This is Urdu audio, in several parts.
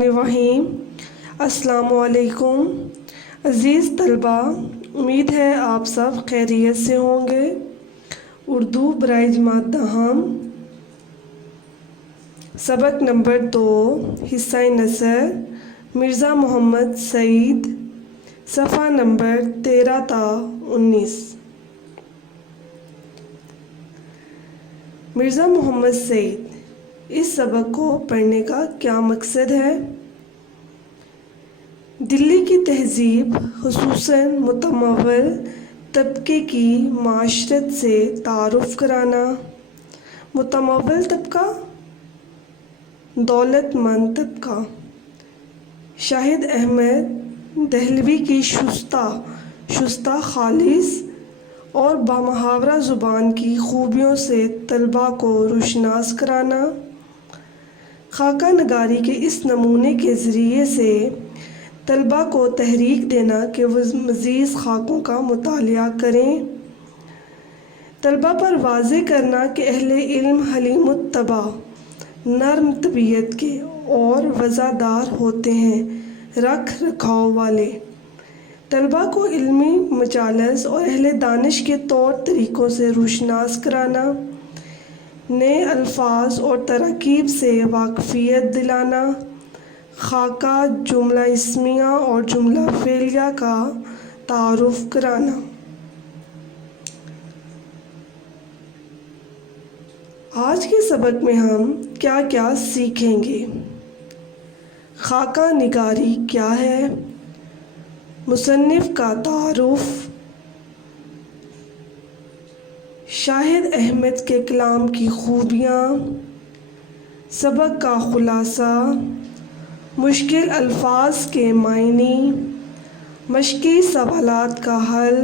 الرحیم السلام علیکم عزیز طلبہ، امید ہے آپ سب خیریت سے ہوں گے۔ اردو برائے جماعت دہم سبق نمبر 2 حصہ نثر مرزا محمد سعید، صفحہ نمبر 13 تا 19۔ مرزا محمد سعید، اس سبق کو پڑھنے کا کیا مقصد ہے؟ دلی کی تہذیب خصوصاً متمول طبقے کی معاشرت سے تعارف کرانا۔ متمول طبقہ، دولت مند طبقہ۔ شاہد احمد دہلوی کی شستہ خالص اور بامحاورہ زبان کی خوبیوں سے طلباء کو روشناس کرانا۔ خاکہ نگاری کے اس نمونے کے ذریعے سے طلباء کو تحریک دینا کہ وہ مزید خاکوں کا مطالعہ کریں۔ طلباء پر واضح کرنا کہ اہل علم حلیم الطبع، نرم طبیعت کے اور وفادار ہوتے ہیں، رکھ رکھاؤ والے۔ طلباء کو علمی مجالس اور اہل دانش کے طور طریقوں سے روشناس کرانا۔ نئے الفاظ اور تراکیب سے واقفیت دلانا۔ خاکہ، جملہ اسمیہ اور جملہ فعلیہ کا تعارف کرانا۔ آج کے سبق میں ہم کیا کیا سیکھیں گے؟ خاکہ نگاری کیا ہے؟ مصنف کا تعارف، شاہد احمد کے کلام کی خوبیاں، سبق کا خلاصہ، مشکل الفاظ کے معنی، مشقی سوالات کا حل،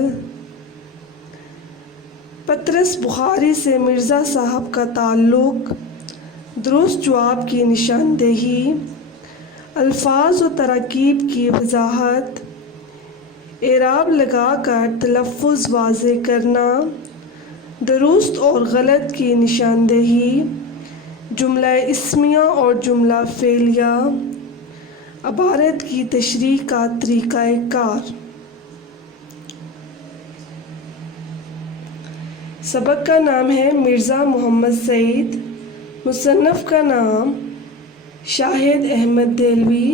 پطرس بخاری سے مرزا صاحب کا تعلق، درست جواب کی نشاندہی، الفاظ و تراکیب کی وضاحت، اعراب لگا کر تلفظ واضح کرنا، درست اور غلط کی نشاندہی، جملہ اسمیہ اور جملہ فعلیہ، عبارت کی تشریح کا طریقہ کار۔ سبق کا نام ہے مرزا محمد سعید، مصنف کا نام شاہد احمد دہلوی،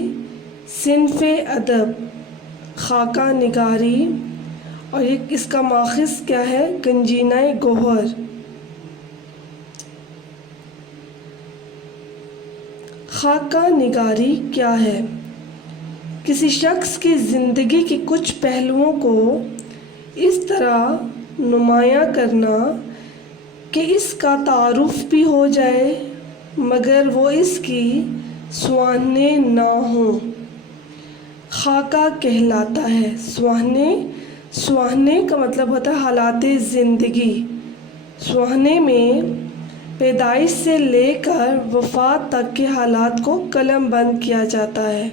صنف ادب خاکہ نگاری، اور اس کا ماخذ کیا ہے؟ گنجینہ گوہر۔ خاکہ نگاری کیا ہے؟ کسی شخص کی زندگی کے کچھ پہلوؤں کو اس طرح نمایاں کرنا کہ اس کا تعارف بھی ہو جائے مگر وہ اس کی سوانح نہ ہوں، خاکہ کہلاتا ہے۔ سوانح کا مطلب ہوتا ہے حالات زندگی۔ سوانح میں پیدائش سے لے کر وفات تک کے حالات کو قلم بند کیا جاتا ہے۔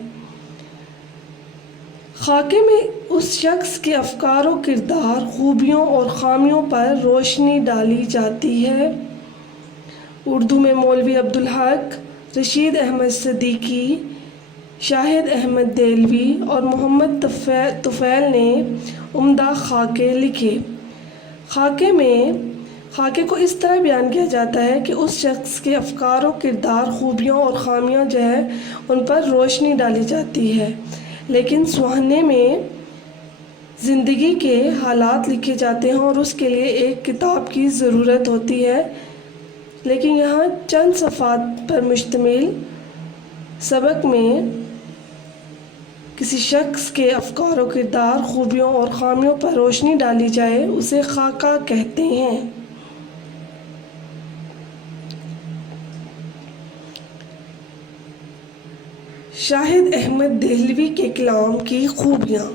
خاکے میں اس شخص کے افکار و کردار، خوبیوں اور خامیوں پر روشنی ڈالی جاتی ہے۔ اردو میں مولوی عبدالحق، رشید احمد صدیقی، شاہد احمد دہلوی اور محمد طفیل نے عمدہ خاکے لکھے۔ خاکے کو اس طرح بیان کیا جاتا ہے کہ اس شخص کے افکار و کردار، خوبیوں اور خامیاں ان پر روشنی ڈالی جاتی ہے، لیکن سوانح میں زندگی کے حالات لکھے جاتے ہیں اور اس کے لیے ایک کتاب کی ضرورت ہوتی ہے۔ لیکن یہاں چند صفحات پر مشتمل سبق میں کسی شخص کے افکار و کردار، خوبیوں اور خامیوں پر روشنی ڈالی جائے، اسے خاکہ کہتے ہیں۔ شاہد احمد دہلوی کے کلام کی خوبیاں۔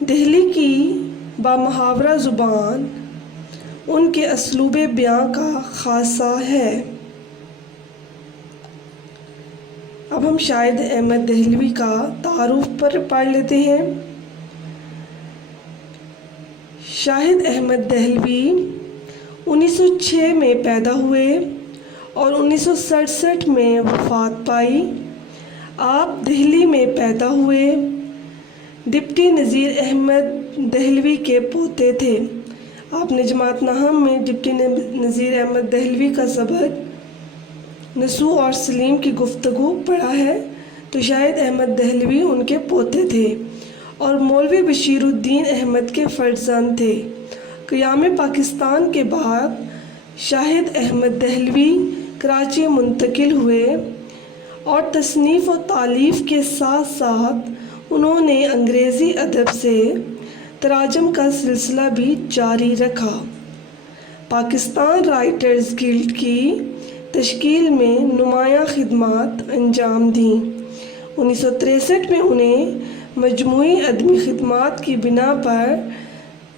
دہلی کی بامحاورہ زبان ان کے اسلوب بیاں کا خاصہ ہے۔ اب ہم شاہد احمد دہلوی کا تعارف پر پڑھ لیتے ہیں۔ شاہد احمد دہلوی 1906 میں پیدا ہوئے اور 1967 میں وفات پائی۔ آپ دہلی میں پیدا ہوئے۔ ڈپٹی نذیر احمد دہلوی کے پوتے تھے۔ آپ نے جماعت نہم میں ڈپٹی نذیر احمد دہلوی کا سبق نسو اور سلیم کی گفتگو پڑھا ہے، تو شاہد احمد دہلوی ان کے پوتے تھے اور مولوی بشیر الدین احمد کے فرزند تھے۔ قیام پاکستان کے بعد شاہد احمد دہلوی کراچی منتقل ہوئے اور تصنیف و تالیف کے ساتھ ساتھ انہوں نے انگریزی ادب سے تراجم کا سلسلہ بھی جاری رکھا۔ پاکستان رائٹرز گلڈ کی تشکیل میں نمایاں خدمات انجام دیں۔ 1963 میں انہیں مجموعی ادبی خدمات کی بنا پر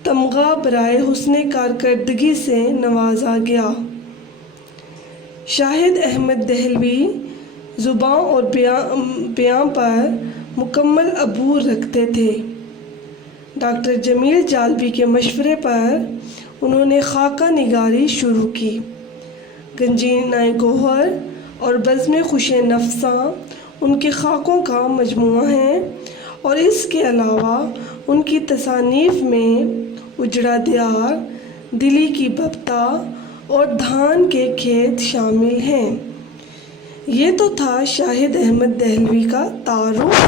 تمغہ برائے حسن کارکردگی سے نوازا گیا۔ شاہد احمد دہلوی زبان اور بیان پر مکمل عبور رکھتے تھے۔ ڈاکٹر جمیل جالبی کے مشورے پر انہوں نے خاکہ نگاری شروع کی۔ گنجینہ گوہر اور بزم خوش نفساں ان کے خاکوں کا مجموعہ ہیں، اور اس کے علاوہ ان کی تصانیف میں اجڑا دیار، دلی کی ببتا اور دھان کے کھیت شامل ہیں۔ یہ تو تھا شاہد احمد دہلوی کا تعارف۔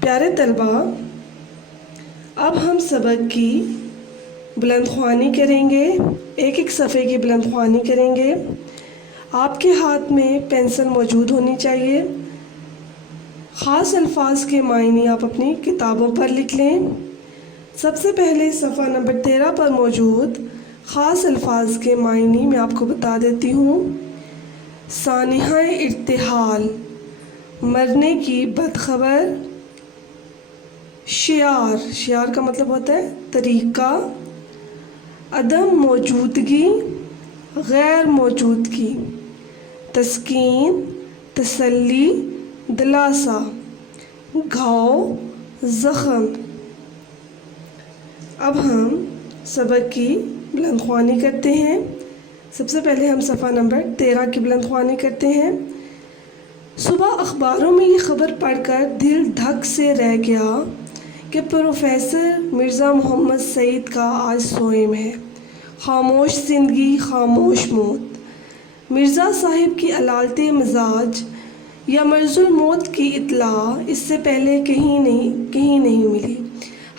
پیارے طلباء، اب ہم سبق کی بلند خوانی کریں گے، ایک ایک صفحے کی بلند خوانی کریں گے۔ آپ کے ہاتھ میں پینسل موجود ہونی چاہیے۔ خاص الفاظ کے معنی آپ اپنی کتابوں پر لکھ لیں۔ سب سے پہلے صفحہ نمبر 13 پر موجود خاص الفاظ کے معنی میں آپ کو بتا دیتی ہوں۔ سانحہ ارتحال، مرنے کی بدخبر۔ شعار کا مطلب ہوتا ہے طریقہ۔ عدم موجودگی، غیر موجودگی۔ تسکین، تسلی، دلاسا۔ گھاؤ، زخم۔ اب ہم سبق کی بلند خوانی کرتے ہیں۔ سب سے پہلے ہم صفحہ نمبر 13 کی بلند خوانی کرتے ہیں۔ صبح اخباروں میں یہ خبر پڑھ کر دل دھک سے رہ گیا کہ پروفیسر مرزا محمد سعید کا آج سوئم ہے۔ خاموش زندگی، خاموش موت۔ مرزا صاحب کی علالت مزاج یا مرض الموت کی اطلاع اس سے پہلے کہیں نہیں ملی۔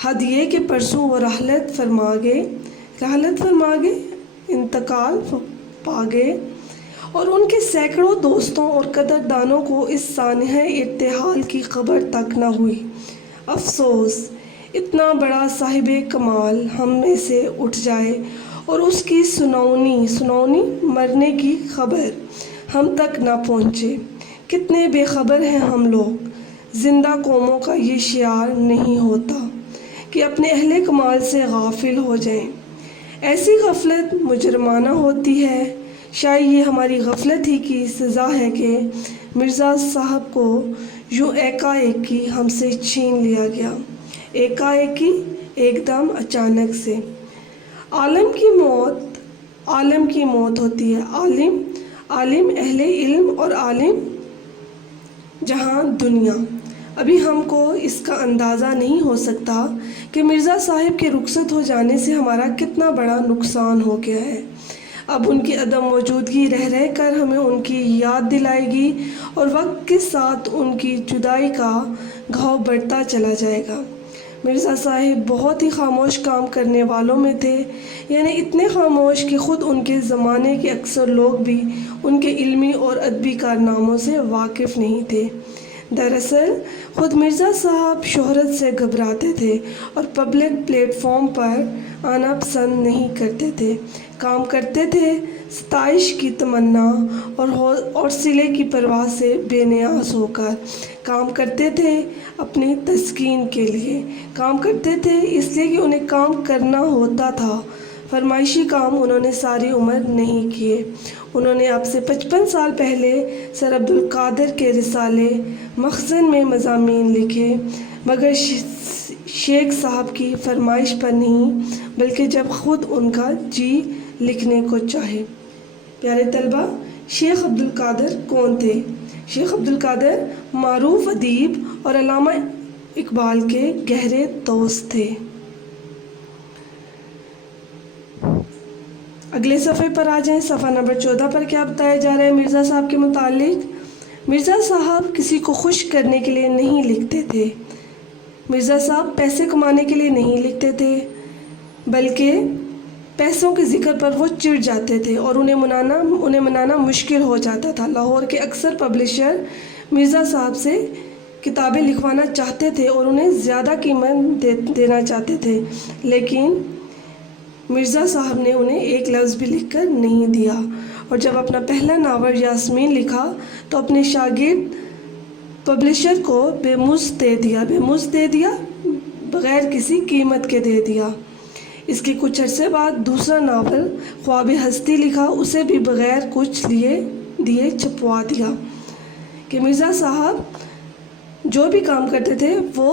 حد یہ کہ پرسوں وہ رحلت فرما گئے، انتقال پا گئے، اور ان کے سینکڑوں دوستوں اور قدردانوں کو اس سانحہ ارتحال کی خبر تک نہ ہوئی۔ افسوس، اتنا بڑا صاحب کمال ہم میں سے اٹھ جائے اور اس کی سنونی مرنے کی خبر ہم تک نہ پہنچے۔ کتنے بے خبر ہیں ہم لوگ۔ زندہ قوموں کا یہ شعار نہیں ہوتا کہ اپنے اہل کمال سے غافل ہو جائیں۔ ایسی غفلت مجرمانہ ہوتی ہے۔ شاید یہ ہماری غفلت ہی کی سزا ہے کہ مرزا صاحب کو یوں ایک ہم سے چھین لیا گیا، ایک دم اچانک سے۔ عالم کی موت ہوتی ہے۔ عالم اہل علم اور عالم جہاں دنیا۔ ابھی ہم کو اس کا اندازہ نہیں ہو سکتا کہ مرزا صاحب کے رخصت ہو جانے سے ہمارا کتنا بڑا نقصان ہو گیا ہے۔ اب ان کی عدم موجودگی رہ کر ہمیں ان کی یاد دلائے گی، اور وقت کے ساتھ ان کی جدائی کا گھاؤ بڑھتا چلا جائے گا۔ مرزا صاحب بہت ہی خاموش کام کرنے والوں میں تھے، یعنی اتنے خاموش کہ خود ان کے زمانے کے اکثر لوگ بھی ان کے علمی اور ادبی کارناموں سے واقف نہیں تھے۔ دراصل خود مرزا صاحب شہرت سے گھبراتے تھے اور پبلک پلیٹ فارم پر آنا پسند نہیں کرتے تھے۔ کام کرتے تھے ستائش کی تمنا اور صلے کی پرواہ سے بے نیاز ہو کر۔ کام کرتے تھے اپنی تسکین کے لیے۔ کام کرتے تھے اس لیے کہ انہیں کام کرنا ہوتا تھا۔ فرمائشی کام انہوں نے ساری عمر نہیں کیے۔ انہوں نے اب سے 55 سال پہلے سر عبدالقادر کے رسالے مخزن میں مضامین لکھے، مگر شیخ صاحب کی فرمائش پر نہیں بلکہ جب خود ان کا جی لکھنے کو چاہے۔ پیارے طلبہ، شیخ عبدالقادر کون تھے؟ شیخ عبدالقادر معروف ادیب اور علامہ اقبال کے گہرے دوست تھے۔ اگلے صفحے پر آ جائیں، صفحہ نمبر 14 پر کیا بتایا جا رہا ہے مرزا صاحب کے متعلق؟ مرزا صاحب کسی کو خوش کرنے کے لیے نہیں لکھتے تھے۔ مرزا صاحب پیسے کمانے کے لیے نہیں لکھتے تھے، بلکہ پیسوں کے ذکر پر وہ چڑ جاتے تھے اور انہیں منانا مشکل ہو جاتا تھا۔ لاہور کے اکثر پبلشر مرزا صاحب سے کتابیں لکھوانا چاہتے تھے اور انہیں زیادہ قیمت دینا چاہتے تھے، لیکن مرزا صاحب نے انہیں ایک لفظ بھی لکھ کر نہیں دیا، اور جب اپنا پہلا ناول یاسمین لکھا تو اپنے شاگرد پبلشر کو بے مزد دے دیا، بغیر کسی قیمت کے دے دیا۔ اس کے کچھ عرصے بعد دوسرا ناول خواب ہستی لکھا، اسے بھی بغیر کچھ دیے چھپوا دیا۔ کہ مرزا صاحب جو بھی کام کرتے تھے وہ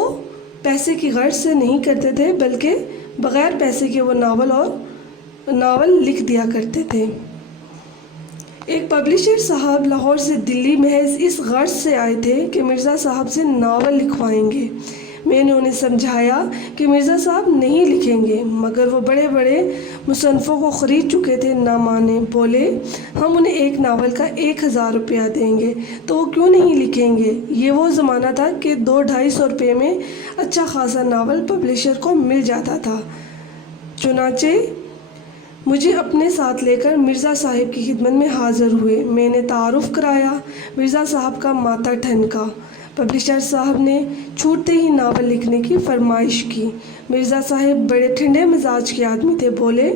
پیسے کی غرض سے نہیں کرتے تھے، بلکہ بغیر پیسے کے وہ ناول لکھ دیا کرتے تھے۔ ایک پبلشر صاحب لاہور سے دلی محض اس غرض سے آئے تھے کہ مرزا صاحب سے ناول لکھوائیں گے۔ میں نے انہیں سمجھایا کہ مرزا صاحب نہیں لکھیں گے، مگر وہ بڑے بڑے مصنفوں کو خرید چکے تھے، نہ مانے، بولے ہم انہیں ایک ناول کا 1000 روپیہ دیں گے تو وہ کیوں نہیں لکھیں گے۔ یہ وہ زمانہ تھا کہ 200-250 روپے میں اچھا خاصا ناول پبلشر کو مل جاتا تھا۔ چنانچہ مجھے اپنے ساتھ لے کر مرزا صاحب کی خدمت میں حاضر ہوئے۔ میں نے تعارف کرایا، مرزا صاحب کا ماتھا ٹھنکا۔ پبلشر صاحب نے چھوٹتے ہی ناول لکھنے کی فرمائش کی۔ مرزا صاحب بڑے ٹھنڈے مزاج کے آدمی تھے، بولے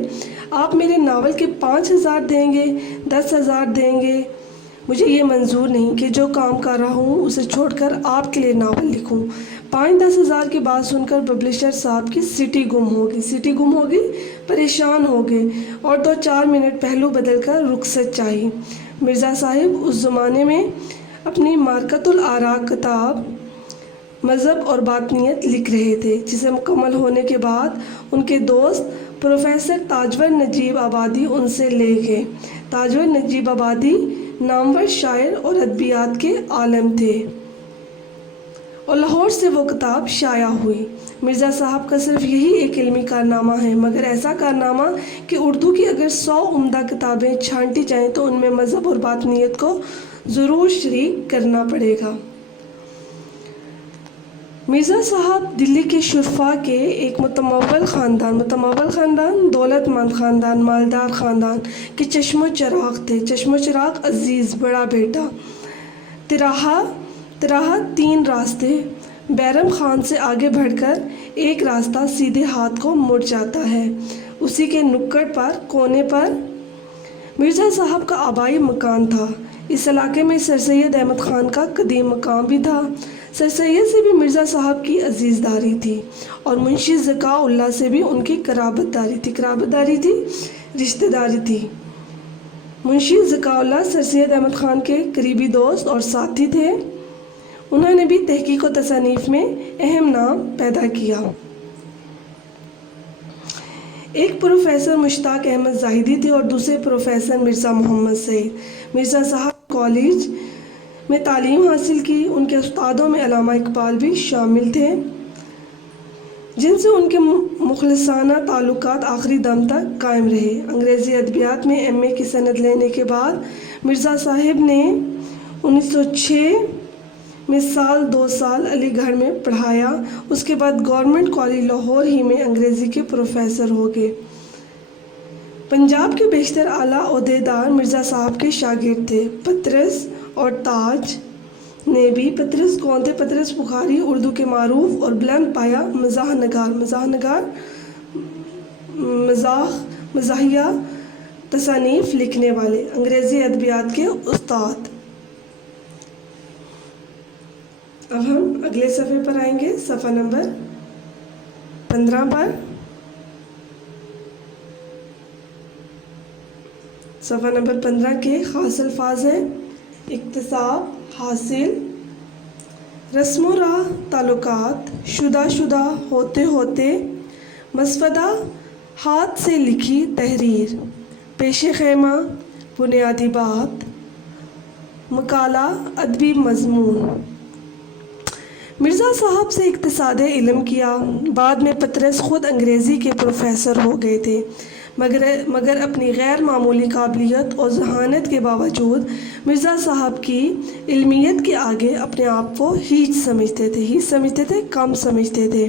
آپ میرے ناول کے 5000 دیں گے، 10,000 دیں گے؟ مجھے یہ منظور نہیں کہ جو کام کر رہا ہوں اسے چھوڑ کر آپ کے لیے ناول لکھوں۔ 5-10 ہزار کی بات سن کر پبلشر صاحب کی سٹی گم ہو گئی، پریشان ہو گئے اور 2-4 منٹ پہلو بدل کر رخصت چاہی۔ مرزا صاحب اس زمانے میں اپنی مارکۃ الآراء کتاب مذہب اور باطنیت لکھ رہے تھے، جسے مکمل ہونے کے بعد ان کے دوست پروفیسر تاجور نجیب آبادی ان سے لے گئے۔ تاجور نجیب آبادی نامور شاعر اور ادبیات کے عالم تھے اور لاہور سے وہ کتاب شائع ہوئی۔ مرزا صاحب کا صرف یہی ایک علمی کارنامہ ہے، مگر ایسا کارنامہ کہ اردو کی اگر 100 عمدہ کتابیں چھانٹی جائیں تو ان میں مذہب اور باطنیت کو ضرور شریک کرنا پڑے گا۔ مرزا صاحب دلی کے شرفاء کے ایک متمول خاندان، دولت مند خاندان، مالدار خاندان کے چشم و چراغ تھے۔ چشم و چراغ عزیز بڑا بیٹا تراہا 3 راستے، بیرم خان سے آگے بڑھ کر ایک راستہ سیدھے ہاتھ کو مڑ جاتا ہے، اسی کے نکڑ پر کونے پر مرزا صاحب کا آبائی مکان تھا۔ اس علاقے میں سر سید احمد خان کا قدیم مقام بھی تھا۔ سر سید سے بھی مرزا صاحب کی عزیزداری تھی اور منشی ذکاء اللہ سے بھی ان کی قرابت داری تھی، رشتہ داری تھی۔ منشی ذکاء اللہ سر سید احمد خان کے قریبی دوست اور ساتھی تھے۔ انہوں نے بھی تحقیق و تصانیف میں اہم نام پیدا کیا۔ ایک پروفیسر مشتاق احمد زاہدی تھے اور دوسرے پروفیسر مرزا محمد سعید۔ مرزا صاحب کالج میں تعلیم حاصل کی۔ ان کے استادوں میں علامہ اقبال بھی شامل تھے، جن سے ان کے مخلصانہ تعلقات آخری دم تک قائم رہے۔ انگریزی ادبیات میں ایم اے کی سند لینے کے بعد مرزا صاحب نے 1906 میں 2 سال علی گڑھ میں پڑھایا۔ اس کے بعد گورنمنٹ کالج لاہور ہی میں انگریزی کے پروفیسر ہو گئے۔ پنجاب کے بیشتر اعلیٰ عہدیدار مرزا صاحب کے شاگرد تھے۔ پطرس اور تاج نے بھی پطرس کون تھے؟ پطرس بخاری اردو کے معروف اور بلند پایہ مزاحیہ تصانیف لکھنے والے، انگریزی ادبیات کے استاد۔ اب ہم اگلے صفحے پر آئیں گے، صفحہ نمبر 15 پر۔ صفحہ نمبر 15 کے خاص الفاظ ہیں: اکتساب، حاصل، رسم و راہ تعلقات شدہ ہوتے ہوتے مسودہ ہاتھ سے لکھی تحریر پیش خیمہ بنیادی بات مقالہ ادبی مضمون مرزا صاحب سے اقتصاد علم کیا۔ بعد میں پطرس خود انگریزی کے پروفیسر ہو گئے تھے، مگر اپنی غیر معمولی قابلیت اور ذہانت کے باوجود مرزا صاحب کی علمیت کے آگے اپنے آپ کو ہیچ سمجھتے تھے، کم سمجھتے تھے۔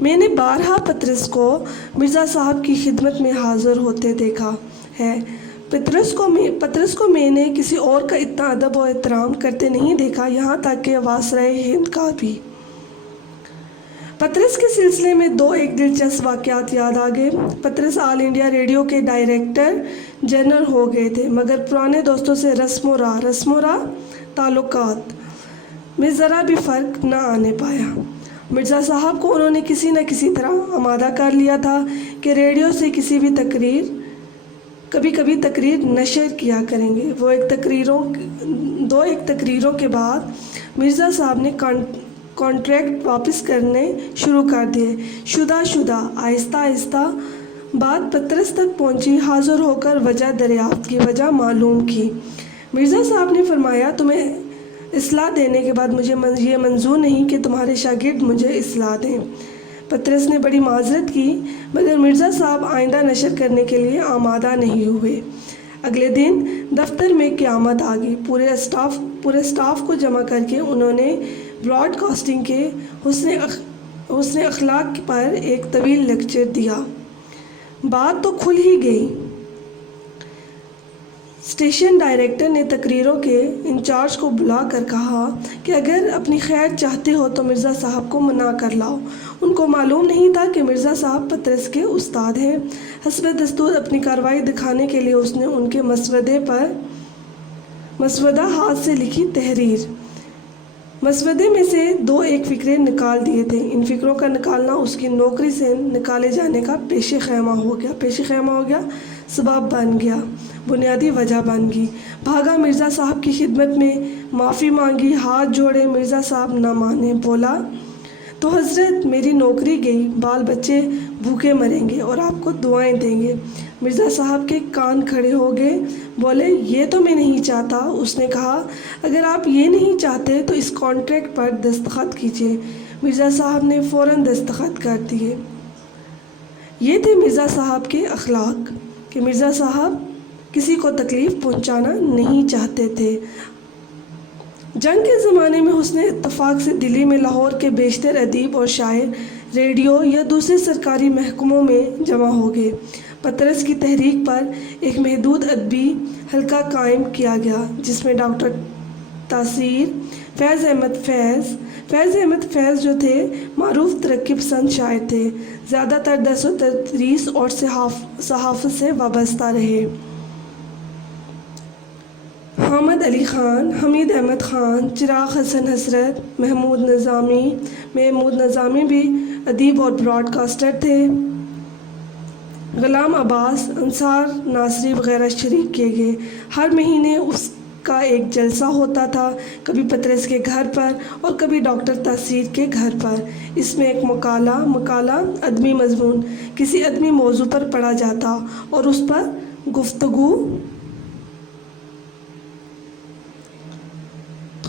میں نے بارہا پطرس کو مرزا صاحب کی خدمت میں حاضر ہوتے دیکھا ہے۔ پطرس کو میں نے کسی اور کا اتنا ادب و احترام کرتے نہیں دیکھا، یہاں تک کہ وائسرائے ہند کا بھی۔ پطرس کے سلسلے میں ایک دلچسپ واقعات یاد آ گئے۔ پطرس آل انڈیا ریڈیو کے ڈائریکٹر جنرل ہو گئے تھے، مگر پرانے دوستوں سے رسم و راہ تعلقات میں ذرا بھی فرق نہ آنے پایا۔ مرزا صاحب کو انہوں نے کسی نہ کسی طرح آمادہ کر لیا تھا کہ ریڈیو سے کبھی تقریر نشر کیا کریں گے۔ ایک تقریروں کے بعد مرزا صاحب نے کانٹریکٹ واپس کرنے شروع کر دیے۔ آہستہ آہستہ بات پطرس تک پہنچی۔ حاضر ہو کر وجہ دریافت کی، وجہ معلوم کی۔ مرزا صاحب نے فرمایا، تمہیں اصلاح دینے کے بعد مجھے یہ منظور نہیں کہ تمہارے شاگرد مجھے اصلاح دیں۔ پطرس نے بڑی معذرت کی، مگر مرزا صاحب آئندہ نشر کرنے کے لیے آمادہ نہیں ہوئے۔ اگلے دن دفتر میں قیامت آ گئی۔ پورے اسٹاف کو جمع کر کے انہوں نے براڈ کاسٹنگ کے حسن اخلاق پر ایک طویل لیکچر دیا۔ بات تو کھل ہی گئی۔ اسٹیشن ڈائریکٹر نے تقریروں کے انچارج کو بلا کر کہا کہ اگر اپنی خیر چاہتے ہو تو مرزا صاحب کو منا کر لاؤ۔ ان کو معلوم نہیں تھا کہ مرزا صاحب پطرس کے استاد ہیں۔ حسب دستور اپنی کارروائی دکھانے کے لیے اس نے ان کے مسودہ ہاتھ سے لکھی تحریر مسودے میں سے ایک فقرے نکال دیے تھے۔ ان فقروں کا نکالنا اس کی نوکری سے نکالے جانے کا پیش خیمہ ہو گیا، سبب بن گیا، بنیادی وجہ بن گئی۔ بھاگا مرزا صاحب کی خدمت میں، معافی مانگی، ہاتھ جوڑے۔ مرزا صاحب نہ مانے، بولا تو حضرت میری نوکری گئی، بال بچے بھوکے مریں گے اور آپ کو دعائیں دیں گے۔ مرزا صاحب کے کان کھڑے ہو گئے، بولے یہ تو میں نہیں چاہتا۔ اس نے کہا اگر آپ یہ نہیں چاہتے تو اس کانٹریکٹ پر دستخط کیجیے۔ مرزا صاحب نے فوراً دستخط کر دیے۔ یہ تھے مرزا صاحب کے اخلاق کہ مرزا صاحب کسی کو تکلیف پہنچانا نہیں چاہتے تھے۔ جنگ کے زمانے میں حسن اتفاق سے دلی میں لاہور کے بیشتر ادیب اور شاعر ریڈیو یا دوسرے سرکاری محکموں میں جمع ہو گئے۔ پطرس کی تحریک پر ایک محدود ادبی حلقہ قائم کیا گیا، جس میں ڈاکٹر تاثیر، فیض احمد فیض جو تھے معروف ترقی پسند شاعر تھے، زیادہ تر درس و تدریس اور صحافت سے وابستہ رہے۔ حامد علی خان، حمید احمد خان، چراغ حسن حسرت، محمود نظامی بھی ادیب اور براڈ کاسٹر تھے۔ غلام عباس، انصار ناصری وغیرہ شریک کیے گئے۔ ہر مہینے اس کا ایک جلسہ ہوتا تھا، کبھی پطرس کے گھر پر اور کبھی ڈاکٹر تاثیر کے گھر پر۔ اس میں ایک مقالہ ادبی مضمون کسی ادبی موضوع پر پڑھا جاتا اور اس پر گفتگو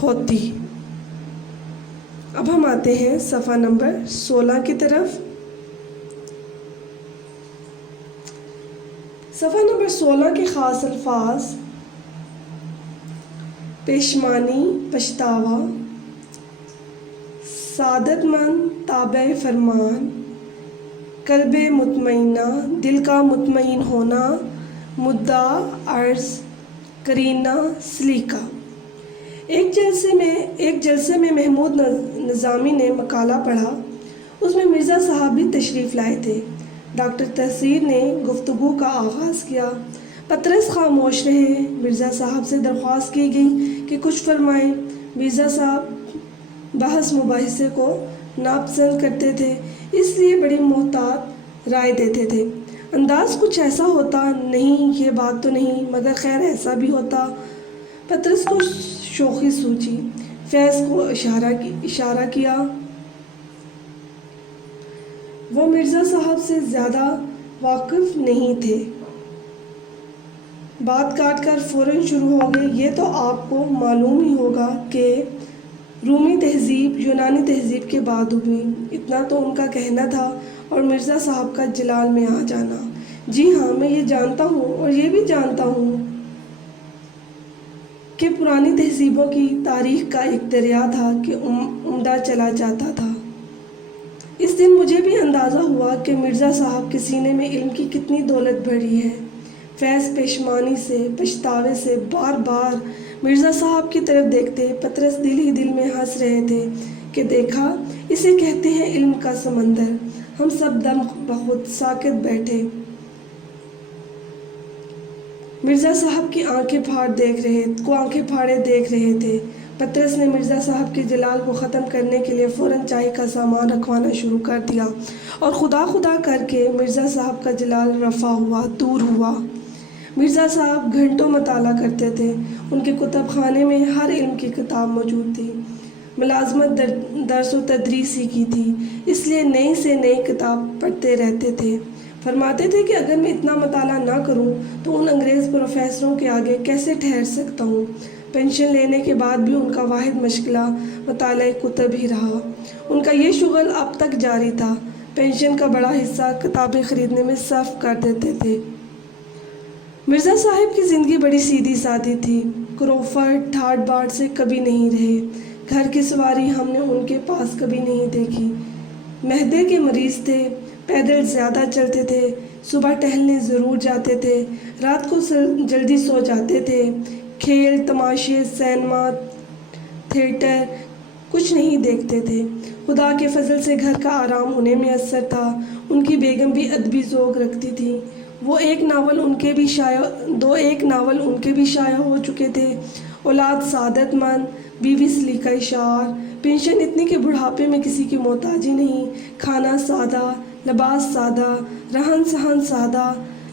ہوتی۔ اب ہم آتے ہیں صفحہ نمبر 16 کی طرف۔ صفحہ نمبر 16 کے خاص الفاظ: پیشمانی، پچھتاوا، سعادت مند، تابع فرمان، قلب مطمئنہ، دل کا مطمئن ہونا، مدعا، عرض، قرینہ، سلیقہ۔ ایک جلسے میں محمود نظامی نے مقالہ پڑھا۔ اس میں مرزا صاحب بھی تشریف لائے تھے۔ ڈاکٹر تاثیر نے گفتگو کا آغاز کیا۔ پطرس خاموش رہے۔ مرزا صاحب سے درخواست کی گئی کہ کچھ فرمائیں۔ مرزا صاحب بحث مباحثے کو ناپسند کرتے تھے، اس لیے بڑی محتاط رائے دیتے تھے۔ انداز کچھ ایسا ہوتا، نہیں یہ بات تو نہیں، مگر خیر ایسا بھی ہوتا۔ پطرس کو شوخی سوچی۔ فیض کو اشارہ کیا۔ وہ مرزا صاحب سے زیادہ واقف نہیں تھے۔ بات کاٹ کر فوراً شروع ہو گئے، یہ تو آپ کو معلوم ہی ہوگا کہ رومی تہذیب یونانی تہذیب کے بعد ہوئی، اتنا تو ان کا کہنا تھا، اور مرزا صاحب کا جلال میں آ جانا۔ جی ہاں، میں یہ جانتا ہوں، اور یہ بھی جانتا ہوں کہ پرانی تہذیبوں کی تاریخ کا ایک دریا تھا کہ عمدہ چلا جاتا تھا۔ اس دن مجھے بھی اندازہ ہوا کہ مرزا صاحب کے سینے میں علم کی کتنی دولت بھری ہے۔ فیض پشیمانی سے، پچھتاوے سے بار بار مرزا صاحب کی طرف دیکھتے، پطرس دل ہی دل میں ہنس رہے تھے کہ دیکھا، اسے کہتے ہیں علم کا سمندر۔ ہم سب دم بخود ساکت بیٹھے مرزا صاحب کی آنکھیں پھاڑے دیکھ رہے تھے۔ پطرس نے مرزا صاحب کے جلال کو ختم کرنے کے لیے فوراً چائے کا سامان رکھوانا شروع کر دیا، اور خدا کر کے مرزا صاحب کا جلال رفع ہوا، دور ہوا۔ مرزا صاحب گھنٹوں مطالعہ کرتے تھے، ان کے کتب خانے میں ہر علم کی کتاب موجود تھی۔ ملازمت درس و تدریس ہی کی تھی، اس لیے نئی سے نئی کتاب پڑھتے رہتے تھے۔ فرماتے تھے کہ اگر میں اتنا مطالعہ نہ کروں تو ان انگریز پروفیسروں کے آگے کیسے ٹھہر سکتا ہوں۔ پینشن لینے کے بعد بھی ان کا واحد مشغلہ مطالعہ کتب ہی رہا۔ ان کا یہ شغل اب تک جاری تھا۔ پینشن کا بڑا حصہ کتابیں خریدنے میں صرف کر دیتے تھے۔ مرزا صاحب کی زندگی بڑی سیدھی سادی تھی، کروفٹ ٹھاٹ باٹ سے کبھی نہیں رہے۔ گھر کی سواری ہم نے ان کے پاس کبھی نہیں دیکھی۔ معدے کے مریض تھے، پیدل زیادہ چلتے تھے، صبح ٹہلنے ضرور جاتے تھے، رات کو جلدی سو جاتے تھے۔ کھیل تماشے، سینما، تھیٹر کچھ نہیں دیکھتے تھے۔ خدا کے فضل سے گھر کا آرام انہیں میسر تھا۔ ان کی بیگم بھی ادبی ذوق رکھتی تھی۔ دو ایک ناول ان کے بھی شائع ہو چکے تھے۔ اولاد سعادت مند، بیوی سلیقہ اشعار، پینشن اتنی کہ بڑھاپے میں کسی کی محتاجی نہیں، کھانا سادہ، لباس سادہ، رہن سہن سادہ،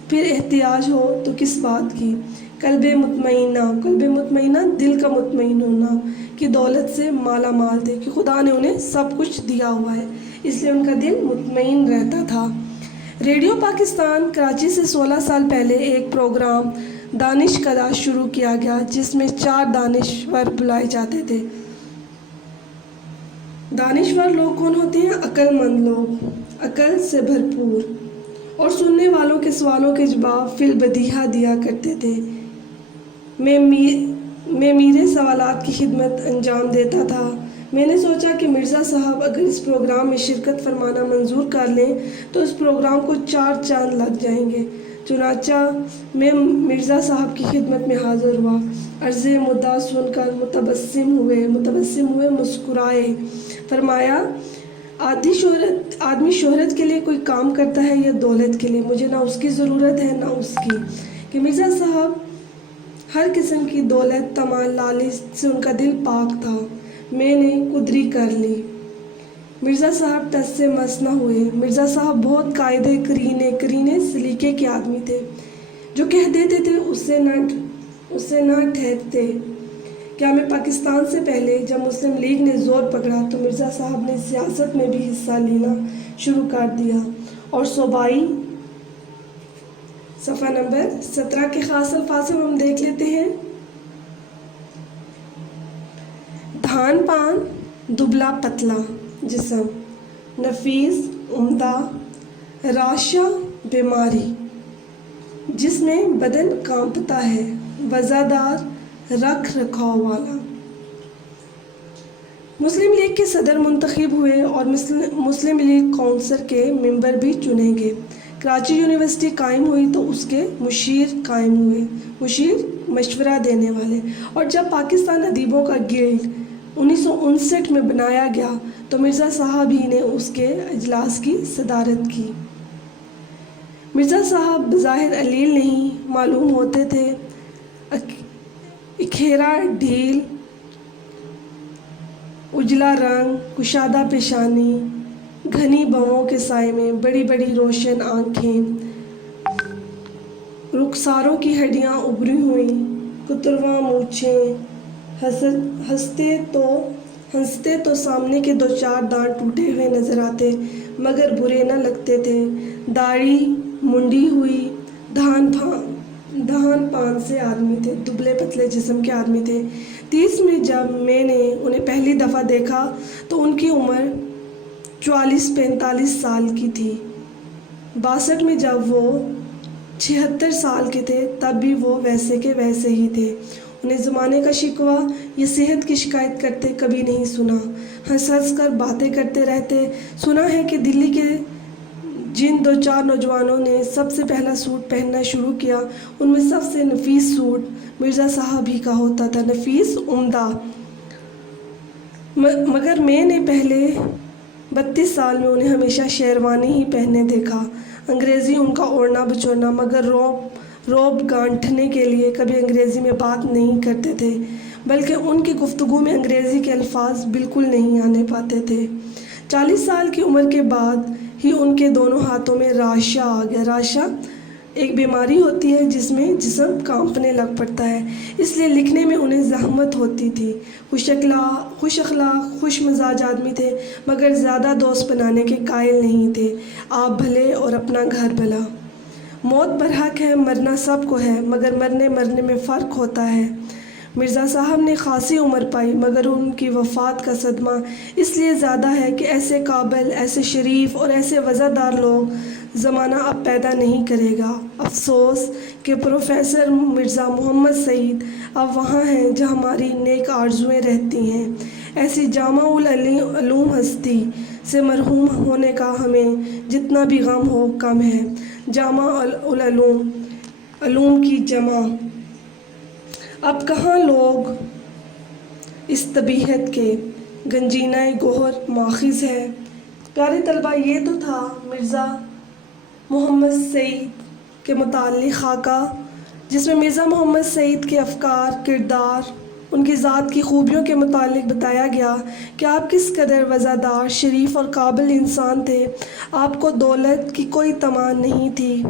پھر احتیاج ہو تو کس بات کی۔ قلب مطمئنہ دل کا مطمئن ہونا کی دولت سے مالا مال تھے کہ خدا نے انہیں سب کچھ دیا ہوا ہے، اس لیے ان کا دل مطمئن رہتا تھا۔ ریڈیو پاکستان کراچی سے 16 سال پہلے ایک پروگرام دانش کدا شروع کیا گیا، جس میں 4 دانشور بلائے جاتے تھے۔ دانشور لوگ کون ہوتے ہیں؟ عقل مند لوگ، عقل سے بھرپور، اور سننے والوں کے سوالوں کے جواب فی البدیہہ دیا کرتے تھے۔ میں میرے سوالات کی خدمت انجام دیتا تھا۔ میں نے سوچا کہ مرزا صاحب اگر اس پروگرام میں شرکت فرمانا منظور کر لیں تو اس پروگرام کو 4 چاند لگ جائیں گے۔ چنانچہ میں مرزا صاحب کی خدمت میں حاضر ہوا۔ عرض مدعا سن کر متبسم ہوئے، مسکرائے، فرمایا، آدمی شہرت کے لیے کوئی کام کرتا ہے یا دولت کے لیے؟ مجھے نہ اس کی ضرورت ہے نہ اس کی۔ کہ مرزا صاحب ہر قسم کی دولت، طمع، لالچ سے ان کا دل پاک تھا۔ میں نے قدری کر لی۔ مرزا صاحب ٹس سے مس نہ ہوئے۔ مرزا صاحب بہت قاعدے، کرینے، سلیقے کے آدمی تھے۔ جو کہہ دیتے تھے اس سے نہ ٹھہرتے۔ کیا میں پاکستان سے پہلے جب مسلم لیگ نے زور پکڑا تو مرزا صاحب نے سیاست میں بھی حصہ لینا شروع کر دیا، اور صوبائی صفحہ نمبر 17 کے خاص الفاظ ہم دیکھ لیتے ہیں۔ دھان پان، دبلا پتلا جسم، نفیس، عمدہ، راشہ، بیماری، جس میں بدن کانپتا ہے، وزادار، رکھ رکھاؤ والا۔ مسلم لیگ کے صدر منتخب ہوئے اور مسلم لیگ کونسل کے ممبر بھی چنے گئے۔ کراچی یونیورسٹی قائم ہوئی تو اس کے مشیر قائم ہوئے، مشورہ دینے والے۔ اور جب پاکستان ادیبوں کا گلڈ 1959 میں بنایا گیا تو مرزا صاحب ہی نے اس کے اجلاس کی صدارت کی۔ مرزا صاحب بظاہر علیل نہیں معلوم ہوتے تھے۔ اکھیرا ڈھیل، اجلا رنگ، کشادہ پیشانی، گھنی بھووں کے سائے میں بڑی بڑی روشن آنکھیں، رخساروں کی ہڈیاں ابھری ہوئیں، کترواں مونچھیں، ہنستے تو سامنے کے 2-4 دانت ٹوٹے ہوئے نظر آتے، مگر برے نہ لگتے تھے۔ داڑھی منڈی ہوئی، دھان پان سے آدمی تھے، دبلے پتلے جسم کے آدمی تھے۔ 30 میں جب میں نے انہیں پہلی دفعہ دیکھا تو ان کی عمر 44-45 سال کی تھی۔ 62 میں جب وہ 76 سال کے تھے تب بھی وہ ویسے کے ویسے ہی تھے۔ انہیں زمانے کا شکوہ یا صحت کی شکایت کرتے کبھی نہیں سنا۔ ہنس ہنس کر باتیں کرتے رہتے۔ سنا ہے کہ دلی کے جن 2-4 نوجوانوں نے سب سے پہلا سوٹ پہننا شروع کیا ان میں سب سے نفیس سوٹ مرزا صاحب ہی کا ہوتا تھا، نفیس، عمدہ۔ مگر میں نے پہلے 32 سال میں انہیں ہمیشہ شیروانی ہی پہنے دیکھا۔ انگریزی ان کا اوڑھنا بچھوڑنا، مگر روب گانٹھنے کے لیے کبھی انگریزی میں بات نہیں کرتے تھے، بلکہ ان کی گفتگو میں انگریزی کے الفاظ بالکل نہیں آنے پاتے تھے۔ 40 سال کی عمر کے بعد ہی ان کے دونوں ہاتھوں میں راشا آ گیا۔ راشا ایک بیماری ہوتی ہے جس میں جسم کانپنے لگ پڑتا ہے، اس لیے لکھنے میں انہیں زحمت ہوتی تھی۔ خوش اخلاق، خوش مزاج آدمی تھے، مگر زیادہ دوست بنانے کے قائل نہیں تھے۔ آپ بھلے اور اپنا گھر بھلا۔ موت برحق ہے، مرنا سب کو ہے، مگر مرنے میں فرق ہوتا ہے۔ مرزا صاحب نے خاصی عمر پائی، مگر ان کی وفات کا صدمہ اس لیے زیادہ ہے کہ ایسے قابل، ایسے شریف اور ایسے وزردار لوگ زمانہ اب پیدا نہیں کرے گا۔ افسوس کہ پروفیسر مرزا محمد سعید اب وہاں ہیں جہاں ہماری نیک آرزوئیں رہتی ہیں۔ ایسی جامع العلوم ہستی سے محروم ہونے کا ہمیں جتنا بھی غم ہو کم ہے۔ جامع العلوم کی جمع اب کہاں لوگ اس طبیعت کے گنجینہ گوہر ماخذ ہے۔ پیارے طلبہ، یہ تو تھا مرزا محمد سعید کے متعلق خاکہ، جس میں مرزا محمد سعید کے افکار، کردار، ان کی ذات کی خوبیوں کے متعلق بتایا گیا کہ آپ کس قدر وزادار، شریف اور قابل انسان تھے۔ آپ کو دولت کی کوئی طمع نہیں تھی،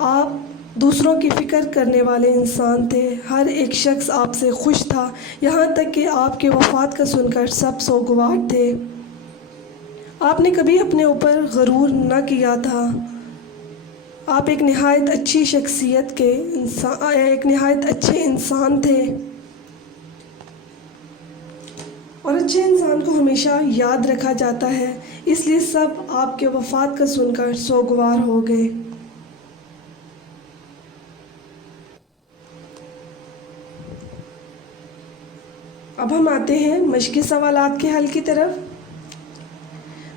آپ دوسروں کی فکر کرنے والے انسان تھے۔ ہر ایک شخص آپ سے خوش تھا، یہاں تک کہ آپ کے وفات کا سن کر سب سوگوار تھے۔ آپ نے کبھی اپنے اوپر غرور نہ کیا تھا۔ آپ ایک نہایت اچھی شخصیت کے ایک نہایت اچھے انسان تھے، اور اچھے انسان کو ہمیشہ یاد رکھا جاتا ہے، اس لیے سب آپ کے وفات کا سن کر سوگوار ہو گئے۔ اب ہم آتے ہیں مشقی سوالات کے حل کی طرف۔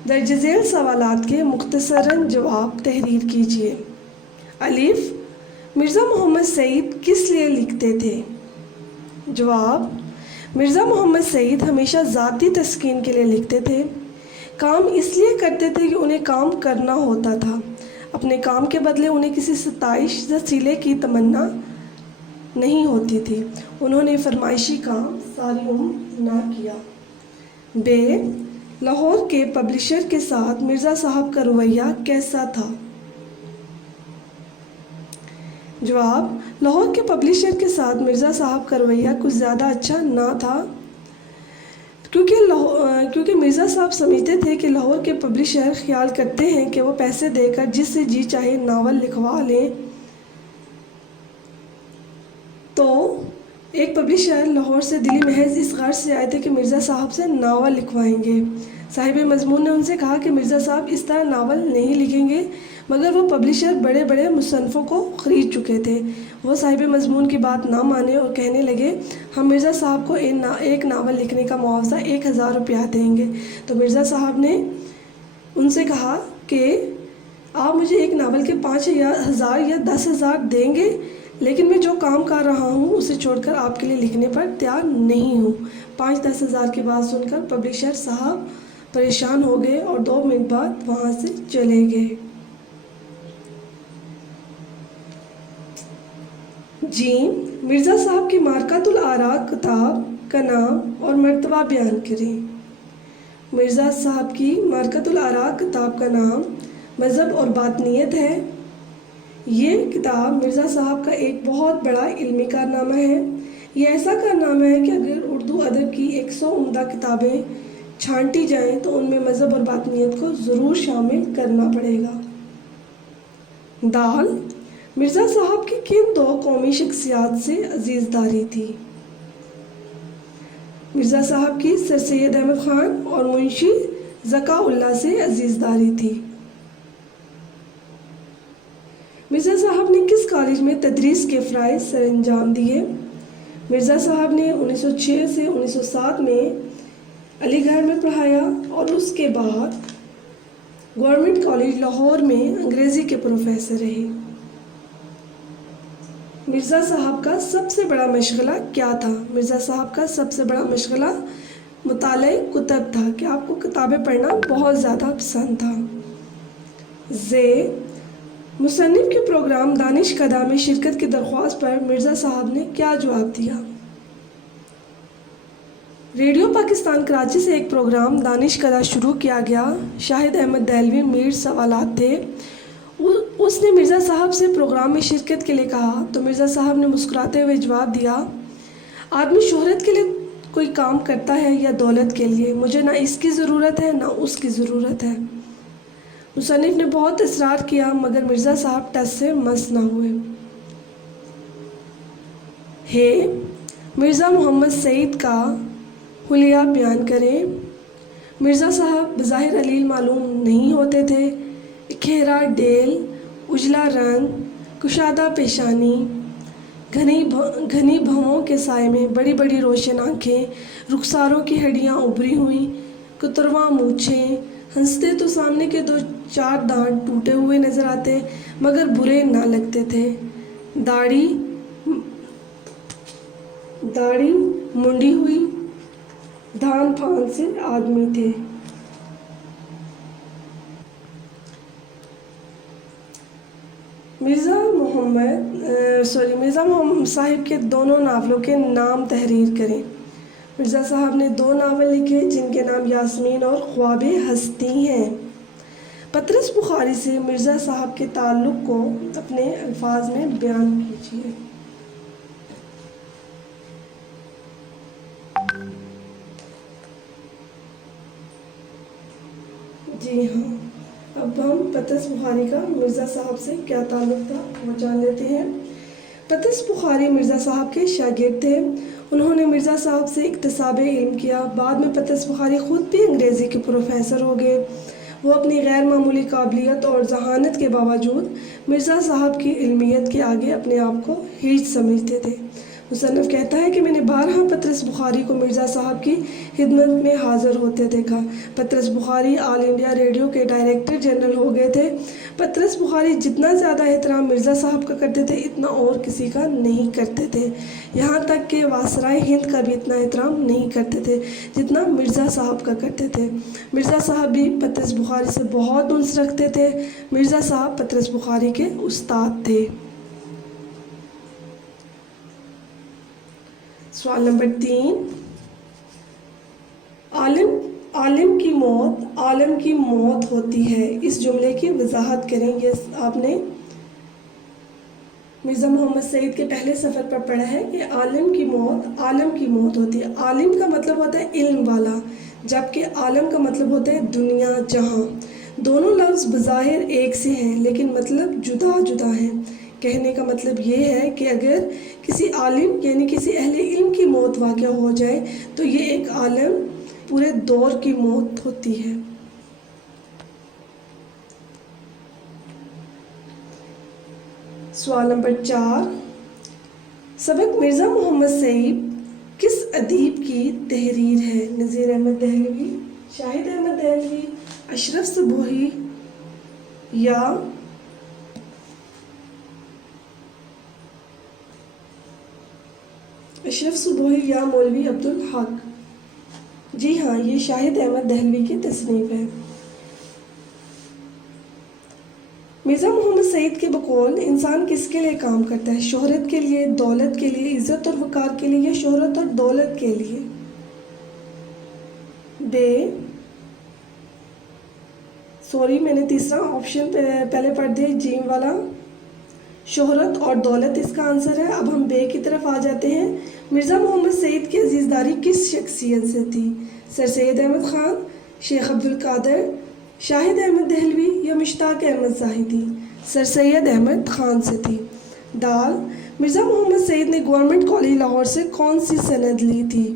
درج ذیل سوالات کے مختصراً جواب تحریر کیجیے۔ الف، مرزا محمد سعید کس لیے لکھتے تھے؟ جواب، مرزا محمد سعید ہمیشہ ذاتی تسکین کے لیے لکھتے تھے۔ کام اس لیے کرتے تھے کہ انہیں کام کرنا ہوتا تھا، اپنے کام کے بدلے انہیں کسی ستائش یا صلے کی تمنا نہیں ہوتی تھی۔ انہوں نے فرمائشی کام ساری عمر نہ کیا۔ ب، لاہور کے پبلشر کے ساتھ مرزا صاحب کا رویہ کیسا تھا؟ جواب، لاہور کے پبلشر کے ساتھ مرزا صاحب کا رویہ کچھ زیادہ اچھا نہ تھا، کیونکہ مرزا صاحب سمجھتے تھے کہ لاہور کے پبلشر خیال کرتے ہیں کہ وہ پیسے دے کر جس سے جی چاہے ناول لکھوا لیں۔ تو ایک پبلشر لاہور سے دلی محض اس غرض سے آئے تھے کہ مرزا صاحب سے ناول لکھوائیں گے۔ صاحب مضمون نے ان سے کہا کہ مرزا صاحب اس طرح ناول نہیں لکھیں گے، مگر وہ پبلشر بڑے بڑے مصنفوں کو خرید چکے تھے۔ وہ صاحب مضمون کی بات نہ مانے اور کہنے لگے، ہم مرزا صاحب کو ایک ناول لکھنے کا معاوضہ 1000 روپیہ دیں گے۔ تو مرزا صاحب نے ان سے کہا کہ آپ مجھے ایک ناول کے 5000 یا 10,000 دیں گے، لیکن میں جو کام کر رہا ہوں اسے چھوڑ کر آپ کے لیے لکھنے پر تیار نہیں ہوں۔ 5-10 ہزار کی بات سن کر پبلشر صاحب پریشان ہو گئے اور 2 منٹ بعد وہاں سے چلے گئے۔ جی، مرزا صاحب کی مارکۃ الآراء کتاب کا نام اور مرتبہ بیان کریں۔ مرزا صاحب کی مارکۃ الآراء کتاب کا نام مذہب اور باطنیت ہے۔ یہ کتاب مرزا صاحب کا ایک بہت بڑا علمی کارنامہ ہے۔ یہ ایسا کارنامہ ہے کہ اگر اردو ادب کی 100 عمدہ کتابیں چھانٹی جائیں تو ان میں مذہب اور باطنیت کو ضرور شامل کرنا پڑے گا۔ دال مرزا صاحب کی کن دو قومی شخصیات سے عزیزداری تھی؟ مرزا صاحب کی سر سید احمد خان اور منشی ذکا اللہ سے عزیزداری تھی۔ مرزا صاحب نے کس کالج میں تدریس کے فرائض سر انجام دیے؟ مرزا صاحب نے 1906 سے 1907 میں علی گڑھ میں پڑھایا اور اس کے بعد گورنمنٹ کالج لاہور میں انگریزی کے پروفیسر رہے۔ مرزا صاحب کا سب سے بڑا مشغلہ کیا تھا؟ مرزا صاحب کا سب سے بڑا مشغلہ مطالعہ کتب تھا کہ آپ کو کتابیں پڑھنا بہت زیادہ پسند تھا۔ مصنف کے پروگرام دانش کدہ میں شرکت کی درخواست پر مرزا صاحب نے کیا جواب دیا؟ ریڈیو پاکستان کراچی سے ایک پروگرام دانش کدہ شروع کیا گیا۔ شاہد احمد دہلوی میر سوالات تھے۔ اس نے مرزا صاحب سے پروگرام میں شرکت کے لیے کہا تو مرزا صاحب نے مسکراتے ہوئے جواب دیا، آدمی شہرت کے لیے کوئی کام کرتا ہے یا دولت کے لیے؟ مجھے نہ اس کی ضرورت ہے نہ اس کی ضرورت ہے۔ مصنف نے بہت اصرار کیا مگر مرزا صاحب ٹس سے مس نہ ہوئے۔ مرزا محمد سعید کا حلیہ بیان کریں۔ مرزا صاحب بظاہر علیل معلوم نہیں ہوتے تھے۔ کھیرا ڈیل، اجلا رنگ، کشادہ پیشانی، گھنی بھووں کے سائے میں بڑی بڑی روشن آنکھیں، رخساروں کی ہڈیاں ابھری ہوئیں، کترواں مونچھیں، ہنستے تو سامنے کے 2-4 دانت ٹوٹے ہوئے نظر آتے مگر برے نہ لگتے تھے۔ داڑھی منڈی ہوئی، دھان پھان سے آدمی تھے۔ مرزا محمد صاحب کے دونوں ناولوں کے نام تحریر کریں۔ مرزا صاحب نے 2 ناول لکھے جن کے نام یاسمین اور خواب ہستی ہیں۔ پطرس بخاری سے مرزا صاحب کے تعلق کو اپنے الفاظ میں بیان کیجیے۔ جی ہاں، اب ہم پطرس بخاری کا مرزا صاحب سے کیا تعلق تھا وہ جان لیتے ہیں۔ پطرس بخاری مرزا صاحب کے شاگرد تھے۔ انہوں نے مرزا صاحب سے اکتساب علم کیا۔ بعد میں پطرس بخاری خود بھی انگریزی کے پروفیسر ہو گئے۔ وہ اپنی غیر معمولی قابلیت اور ذہانت کے باوجود مرزا صاحب کی علمیت کے آگے اپنے آپ کو ہیچ سمجھتے تھے۔ مصنف کہتا ہے کہ میں نے بارہا پطرس بخاری کو مرزا صاحب کی خدمت میں حاضر ہوتے دیکھا۔ پطرس بخاری آل انڈیا ریڈیو کے ڈائریکٹر جنرل ہو گئے تھے۔ پطرس بخاری جتنا زیادہ احترام مرزا صاحب کا کرتے تھے اتنا اور کسی کا نہیں کرتے تھے، یہاں تک کہ وائسرائے ہند کا بھی اتنا احترام نہیں کرتے تھے جتنا مرزا صاحب کا کرتے تھے۔ مرزا صاحب بھی پطرس بخاری سے بہت انس رکھتے تھے۔ مرزا صاحب پطرس بخاری کے استاد تھے۔ سوال نمبر 3، عالم کی موت ہوتی ہے، اس جملے کی وضاحت کریں۔ یہ آپ نے مرزا محمد سعید کے پہلے سفر پر پڑھا ہے کہ عالم کی موت ہوتی ہے۔ عالم کا مطلب ہوتا ہے علم والا، جبکہ عالم کا مطلب ہوتا ہے دنیا جہاں۔ دونوں لفظ بظاہر ایک سے ہیں لیکن مطلب جدا جدا ہیں۔ کہنے کا مطلب یہ ہے کہ اگر کسی عالم یعنی کسی اہل علم کی موت واقع ہو جائے تو یہ ایک عالم پورے دور کی موت ہوتی ہے۔ سوال نمبر 4، سبق مرزا محمد سعید کس ادیب کی تحریر ہے؟ نذیر احمد دہلوی، شاہد احمد دہلوی، اشرف صبوحی یا مولوی عبدالحق؟ جی ہاں، یہ شاہد احمد دہلوی کی تصنیف ہے۔ مرزا محمد سعید کے بقول انسان کس کے لیے کام کرتا ہے؟ شہرت کے لیے، دولت کے لیے، عزت اور وقار کے لیے یا شہرت اور دولت کے لیے؟ میں نے تیسرا آپشن پہلے پڑھ دیا، جیم والا، شہرت اور دولت اس کا آنسر ہے۔ اب ہم بے کی طرف آ جاتے ہیں۔ مرزا محمد سعید کی عزیزداری کس شخصیت سے تھی؟ سر سید احمد خان، شیخ عبدالقادر، شاہد احمد دہلوی یا مشتاق احمد زاہدی؟ سر سید احمد خان سے تھی۔ دال، مرزا محمد سعید نے گورنمنٹ کالج لاہور سے کون سی سند لی تھی؟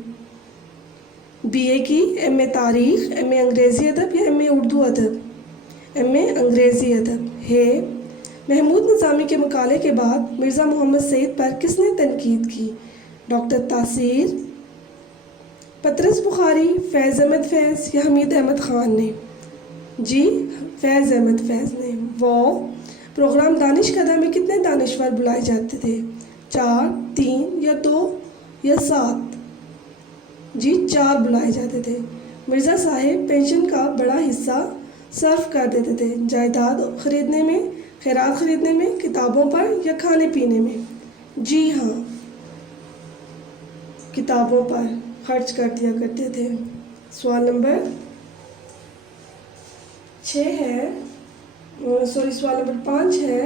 بی اے کی، ایم اے تاریخ، ایم اے انگریزی ادب یا ایم اے اردو ادب؟ ایم اے انگریزی ادب ہے۔ محمود نظامی کے مقالے کے بعد مرزا محمد سعید پر کس نے تنقید کی؟ ڈاکٹر تاثیر، پطرس بخاری، فیض احمد فیض یا حمید احمد خان نے؟ جی فیض احمد فیض نے۔ پروگرام دانش کدہ میں کتنے دانشور بلائے جاتے تھے؟ 4، 3 یا 2 یا 7؟ جی 4 بلائے جاتے تھے۔ مرزا صاحب پینشن کا بڑا حصہ صرف کر دیتے تھے جائیداد خریدنے میں، خیرات خریدنے میں، کتابوں پر یا کھانے پینے میں؟ جی ہاں، کتابوں پر خرچ کر دیا کرتے تھے۔ سوال نمبر 5 ہے،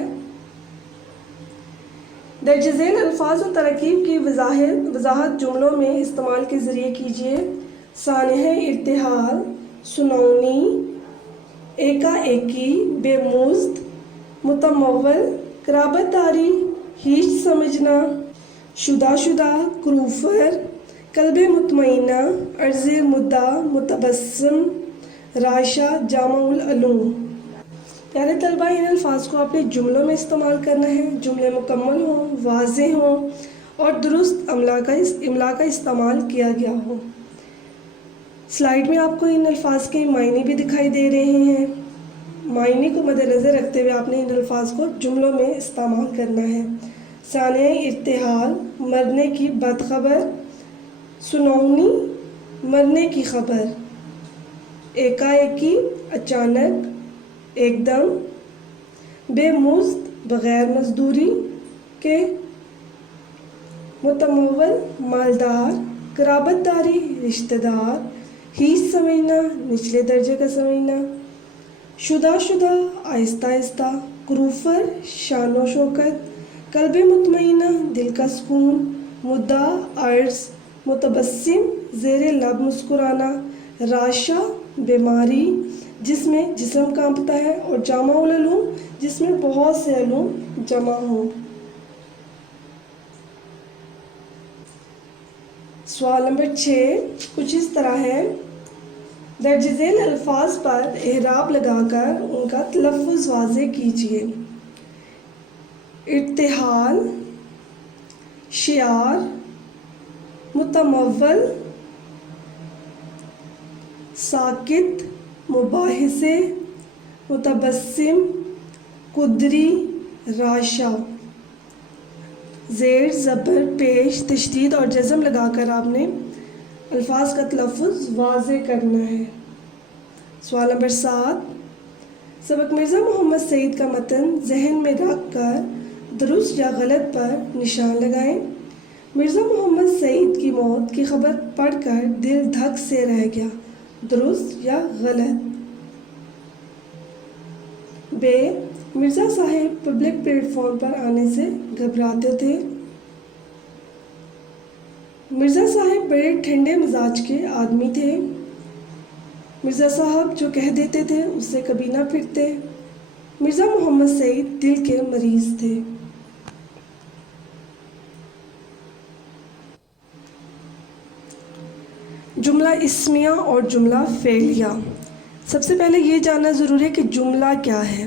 درج ذیل الفاظ و تراکیب کی وضاحت جملوں میں استعمال کے ذریعے کیجیے۔ سانحہ ارتحال، سنونی، ایکا ایکی، بے مزد، متمول، قرابت داری، ہیچ سمجھنا، شدہ، کروفر، قلب مطمئنہ، عرض مدعا، متبسم، رائشہ، جامع العلوم۔ پیارے طلبہ، ان الفاظ کو اپنے جملوں میں استعمال کرنا ہے۔ جملے مکمل ہوں، واضح ہوں اور درست املا کا استعمال کیا گیا ہو۔ سلائیڈ میں آپ کو ان الفاظ کے معنی بھی دکھائی دے رہے ہیں۔ معنی کو مد نظر رکھتے ہوئے آپ نے ان الفاظ کو جملوں میں استعمال کرنا ہے۔ سانحہ ارتحال، مرنے کی بدخبر، سنونی، مرنے کی خبر، ایکا ایکی، اچانک، ایک دم، بے مزد، بغیر مزدوری کے، متمول، مالدار، قرابت داری، رشتہ دار، ہیچ سمجھنا، نچلے درجے کا سمجھنا، شدہ، آہستہ، کروفر، شان و شوکت، قلب مطمئنہ، دل کا سکون، مدعا، عرض، متبسم، زیر لب مسکرانا، راشہ، بیماری جس میں جسم کانپتا ہے، اور جامع العلوم جس میں بہت سے علوم جمع ہوں۔ سوال نمبر 6 کچھ اس طرح ہے، درج ذیل الفاظ پر اعراب لگا کر ان کا تلفظ واضح کیجیے۔ ارتحال، شعار، متمول، ساکت، مباحثے، متبسم، قدری، راشہ۔ زیر زبر، پیش، تشدید اور جزم لگا کر آپ نے الفاظ کا تلفظ واضح کرنا ہے۔ سوال نمبر 7 سبق مرزا محمد سعید کا متن ذہن میں رکھ کر درست یا غلط پر نشان لگائیں۔ مرزا محمد سعید کی موت کی خبر پڑھ کر دل دھک سے رہ گیا، درست یا غلط؟ بے، مرزا صاحب پبلک پلیٹ فارم پر آنے سے گھبراتے تھے۔ مرزا صاحب بڑے ٹھنڈے مزاج کے آدمی تھے۔ مرزا صاحب جو کہہ دیتے تھے اس سے کبھی نہ پھرتے۔ مرزا محمد سعید دل کے مریض تھے۔ جملہ اسمیہ اور جملہ فعلیہ۔ سب سے پہلے یہ جاننا ضروری ہے کہ جملہ کیا ہے۔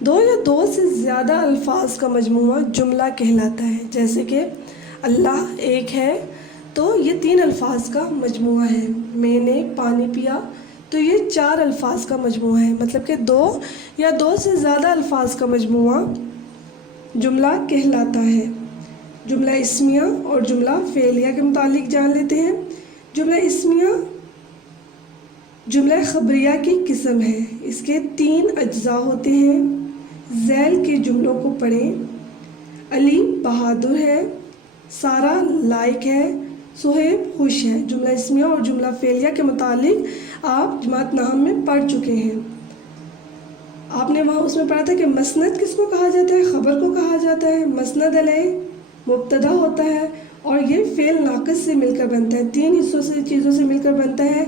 2 یا 2 سے زیادہ الفاظ کا مجموعہ جملہ کہلاتا ہے۔ جیسے کہ اللہ ایک ہے تو یہ 3 الفاظ کا مجموعہ ہے۔ میں نے پانی پیا تو یہ 4 الفاظ کا مجموعہ ہے۔ مطلب کہ 2 یا 2 سے زیادہ الفاظ کا مجموعہ جملہ کہلاتا ہے۔ جملہ اسمیہ اور جملہ فعلیہ کے متعلق جان لیتے ہیں۔ جملہ اسمیہ جملہ خبریہ کی قسم ہے۔ اس کے 3 اجزاء ہوتے ہیں۔ ذیل کے جملوں کو پڑھیں۔ علی بہادر ہے، سارہ لائق ہے، سہیب خوش ہے۔ جملہ اسمیہ اور جملہ فعلیہ کے متعلق آپ جماعت نحو میں پڑھ چکے ہیں۔ آپ نے وہاں اس میں پڑھا تھا کہ مسند کس کو کہا جاتا ہے؟ خبر کو کہا جاتا ہے. مسند علیہ مبتدا ہوتا ہے اور یہ فعل ناقص سے مل کر بنتا ہے. 3 حصوں سے چیزوں سے مل کر بنتا ہے.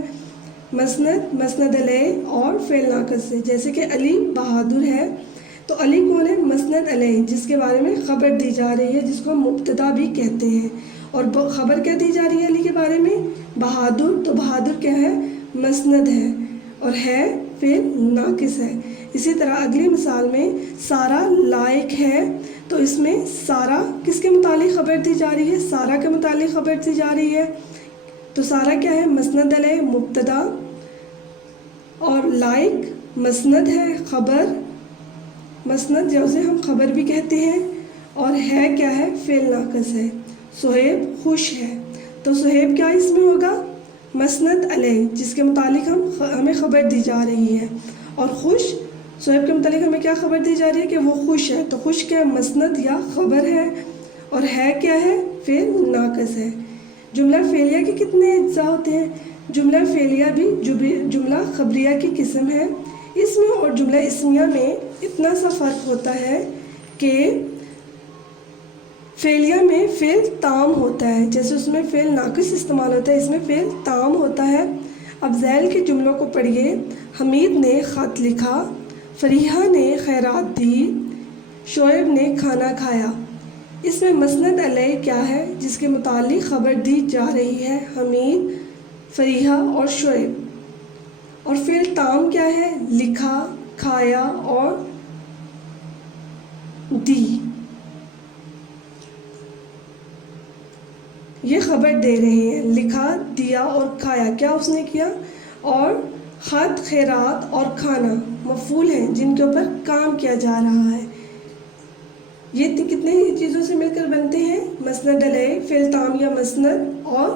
مسند، مسند علیہ اور فعل ناقص سے. جیسے کہ علی بہادر ہے تو علی کون ہے؟ مسند علیہ، جس کے بارے میں خبر دی جا رہی ہے، جس کو ہم مبتدا بھی کہتے ہیں. اور خبر کیا دی جا رہی ہے علی کے بارے میں؟ بہادر. تو بہادر کیا ہے؟ مسند ہے اور ہے فعل ناقص ہے. اسی طرح اگلی مثال میں سارا لائق ہے تو اس میں سارا کس کے متعلق خبر دی جا رہی ہے؟ سارا کے متعلق خبر دی جا رہی ہے. تو سارا کیا ہے؟ مسند علیہ مبتدا، اور لائق مسند ہے خبر. مسند جسے ہم خبر بھی کہتے ہیں. اور ہے کیا ہے؟ فعل ناقص ہے. صہیب خوش ہے تو صہیب کیا اس میں ہوگا؟ مسند علیہ، جس کے متعلق ہمیں خبر دی جا رہی ہے. اور خوش، صہیب کے متعلق ہمیں کیا خبر دی جا رہی ہے؟ کہ وہ خوش ہے. تو خوش کیا مسند یا خبر ہے، اور ہے کیا ہے؟ فعل ناقص ہے. جملہ فعلیہ کے کتنے اجزاء ہوتے ہیں؟ جملہ فعلیہ بھی جملہ خبریہ کی قسم ہے. اس میں اور جملہ اسمیہ میں اتنا سا فرق ہوتا ہے کہ فعلیہ میں فعل تام ہوتا ہے، جیسے اس میں فعل ناقص استعمال ہوتا ہے، اس میں فعل تام ہوتا ہے. اب ذیل کے جملوں کو پڑھیے. حمید نے خط لکھا، فریحہ نے خیرات دی، شعیب نے کھانا کھایا. اس میں مسند علیہ کیا ہے؟ جس کے متعلق خبر دی جا رہی ہے حمید، فریحہ اور شعیب. اور فعل تام کیا ہے؟ لکھا، کھایا اور دی. یہ خبر دے رہے ہیں. لکھا، دیا اور کھایا کیا اس نے کیا. اور خط، خیرات اور کھانا مفعول ہیں جن کے اوپر کام کیا جا رہا ہے. یہ کتنے چیزوں سے مل کر بنتے ہیں؟ مسند علیہ، فعل تام یا مسند اور